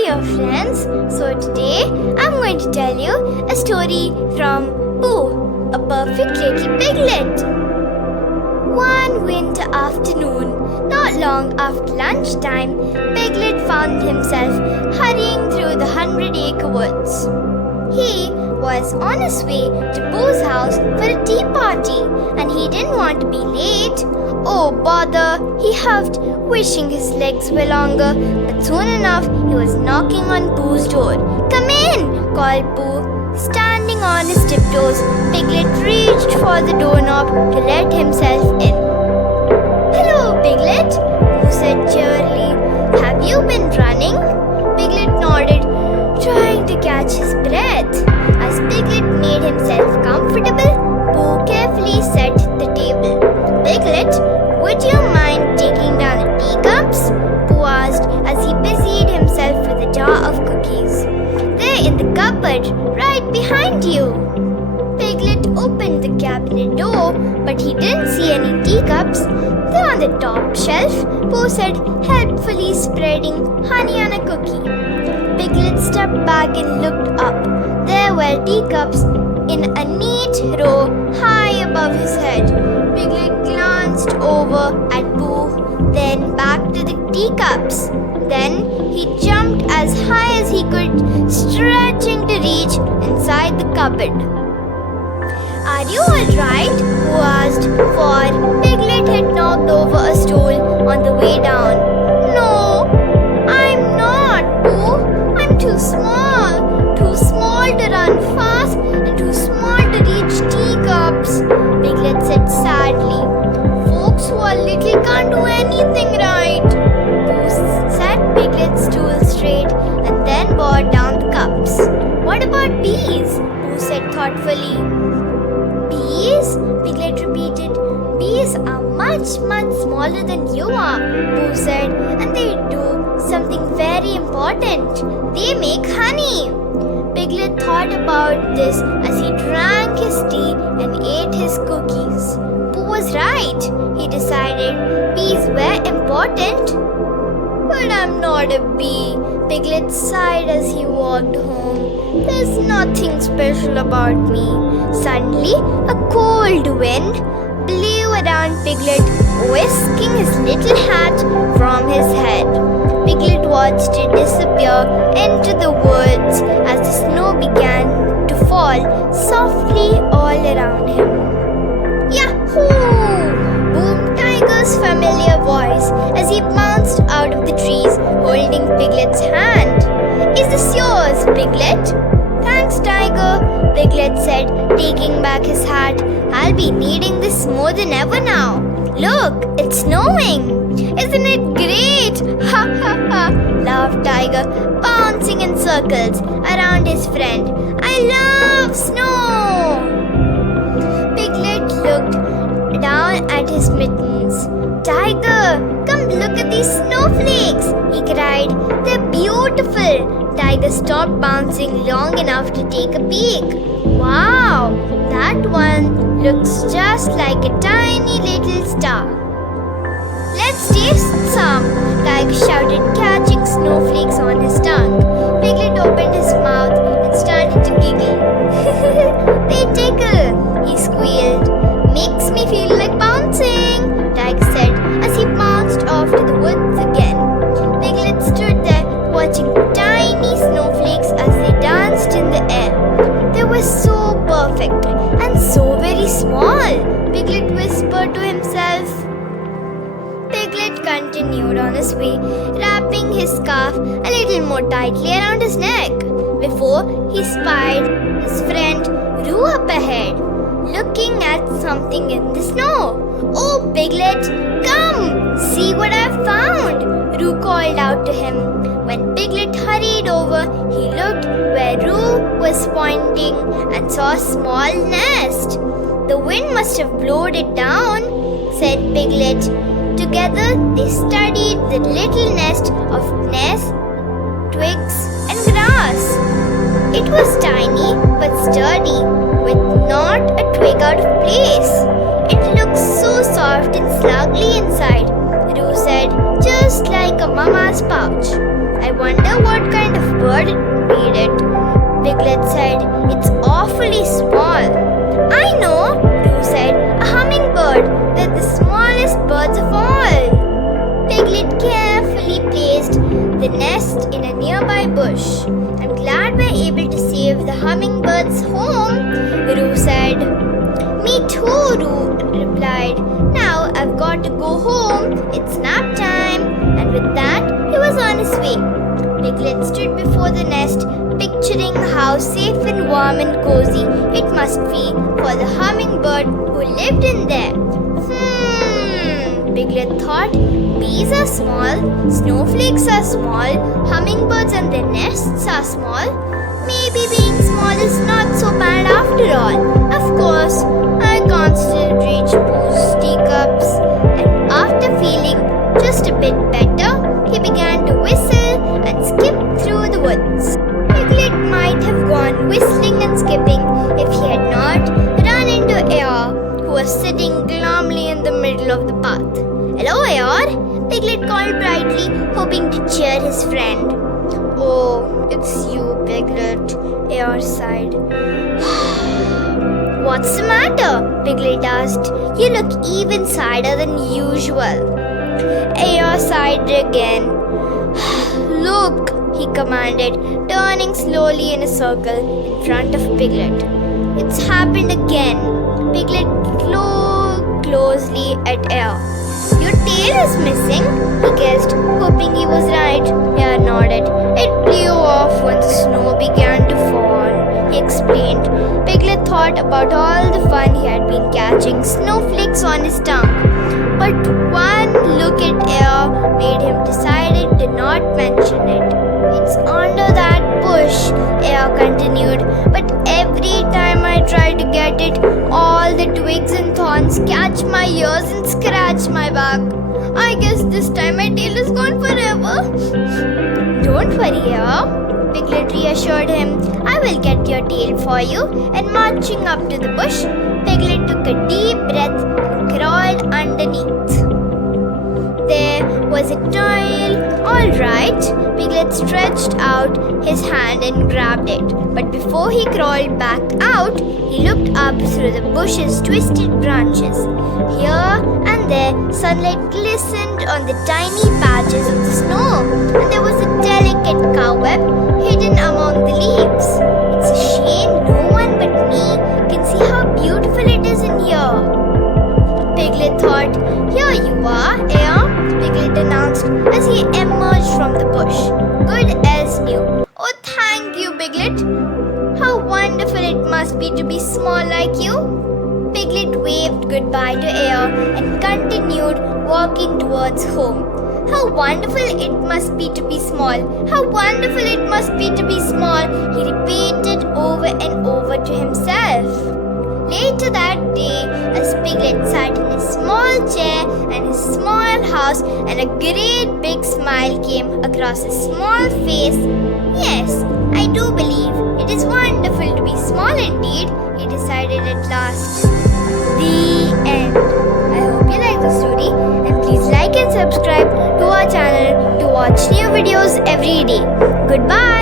dear friends. So today I'm going to tell you a story from Pooh, a perfect little piglet. One winter afternoon, not long after lunchtime, Piglet found himself hurrying through the 100-acre woods. He was on his way to Pooh's house for a tea party and he didn't want to be late. Oh bother, he huffed, wishing his legs were longer, but soon enough he was knocking on Pooh's door. "Come in," called Pooh. Standing on his tiptoes, Piglet reached for the doorknob to let himself in. "Hello, Piglet," Pooh said cheerily. "Have you been running?" Piglet nodded, trying to catch his breath. As Piglet made himself comfortable, Pooh carefully set the table. "Piglet, would you mind taking down the teacups?" Pooh asked as he busied himself with a jar of cookies. "They're in the cupboard, right behind you." Piglet opened the cabinet door, but he didn't see any teacups. "They're on the top shelf," Pooh said, helpfully spreading honey on a cookie. Piglet stepped back and looked up. There were teacups in a neat row high above his head. Piglet glanced over at Pooh, then back to the teacups. Then he jumped as high as he could, stretching to reach inside the cupboard. "Are you alright?" Pooh asked, for Piglet had knocked over a stool on the way down. "No, I'm not, Pooh. I'm too small to run fast and too small to reach teacups," Piglet said sadly. "Folks who are little can't do anything right." Pooh set Piglet's stool straight and then brought down the cups. "What about bees?" Pooh said thoughtfully. "Bees?" Piglet repeated. "Bees are much smaller than you are," Pooh said, "and they do something very important. They make honey." Piglet thought about this as he drank his tea and ate his cookies. Pooh was right. He decided bees were important. "But I'm not a bee," Piglet sighed as he walked home. "There's nothing special about me." Suddenly, a cold wind blew around Piglet, whisking his little hat from his head. Piglet watched it disappear into the woods as the snow began to fall softly all around him. "Yahoo!" boomed Tiger's familiar voice as he bounced out of the trees holding Piglet's hand. "Is this yours, Piglet?" "Thanks, Tiger," Piglet said, taking back his hat. "I'll be needing this more than ever now. Look, it's snowing. Isn't it great?" "Ha ha ha," laughed Tiger, bouncing in circles around his friend. "I love snow." Piglet looked down at his mittens. "Tiger, come look at these snowflakes," he cried. "They're beautiful." Tiger stopped bouncing long enough to take a peek. "Wow, that one looks just like a tiny little star." "Let's taste some," Tiger shouted, catching snowflakes on his tongue. Piglet opened his mouth and started to giggle. "They tickle," he squealed. "Makes me feel like bouncing," Tiger said as he bounced off to the woods again. Piglet stood there watching tiny snowflakes as they danced in the air. They were so perfect and so very small, Piglet whispered to himself. Piglet continued on his way, wrapping his scarf a little more tightly around his neck, before he spied his friend Roo up ahead, looking at something in the snow. "Oh, Piglet, come, see what I've found," Roo called out to him. When Piglet hurried over, he looked where Roo was pointing and saw a small nest. "The wind must have blown it down," said Piglet. Together they studied the little nest of nests, twigs and grass. It was tiny but sturdy, with not a twig out of place. "It looks so soft and snuggly inside," Roo said, "just like a mama's pouch. I I wonder what kind of bird made it. Piglet said, it's awfully small. I know, Pooh said, a hummingbird. They're the smallest birds of all. Piglet carefully placed the nest in a nearby bush. I'm glad we're able to save the hummingbird's home, Roo said. Me too, Roo replied. Now I've got to go home. It's nap time. And with that, he was on his way. Piglet stood before the nest, picturing how safe and warm and cozy it must be for the hummingbird who lived in there. Piglet thought, bees are small, snowflakes are small, hummingbirds and their nests are small. Maybe being small is not so bad after all. Of course, I can't still reach Pooh's teacups. And after feeling just a bit better, he began to whistle and skip through the woods. Piglet might have gone whistling and skipping if he had not run into Eeyore, who was sitting glumly in the middle of the path. Hello, Eeyore, Piglet called brightly, hoping to cheer his friend. Oh, it's you, Piglet, Eeyore sighed. What's the matter? Piglet asked. You look even sadder than usual. Eeyore sighed again. Look, he commanded, turning slowly in a circle in front of Piglet. It's happened again. Piglet looked closely at Eeyore. Your tail is missing, he guessed, hoping he was right. Eeyore nodded. It blew off when the snow began to fall, he explained. Piglet thought about all the fun he had been catching snowflakes on his tongue. But one look at Eeyore made him decided to not mention it. It's under that bush, Eeyore continued, but every time I try to get it, all the twigs and thorns catch my ears and scratch my back. I guess this time my tail is gone forever. Don't worry, Eeyore, Piglet reassured him. I will get your tail for you. And marching up to the bush, Piglet took a deep breath and crawled underneath. There was a tail. All right. Piglet stretched out his hand and grabbed it. But before he crawled back out, he looked up through the bush's twisted branches. Here and there, sunlight glistened on the tiny patches of the snow, and there was a delicate cobweb hidden among the leaves. It's a shame no one but me can see how beautiful it is in here. Piglet thought. Here you are, Eeyore, Piglet announced as he emerged from the bush, good as new. Oh, thank you, Piglet. How wonderful it must be to be small like you. Piglet waved goodbye to Eeyore and continued walking towards home. How wonderful it must be to be small. How wonderful it must be to be small, he repeated over and over to himself. Later that day, as Piglet sat in his small chair and his small house, and a great big smile came across his small face. Yes, I do believe it is wonderful to be small indeed, he decided at last. The end. I hope you like the story, and please like and subscribe to our channel to watch new videos every day. Goodbye.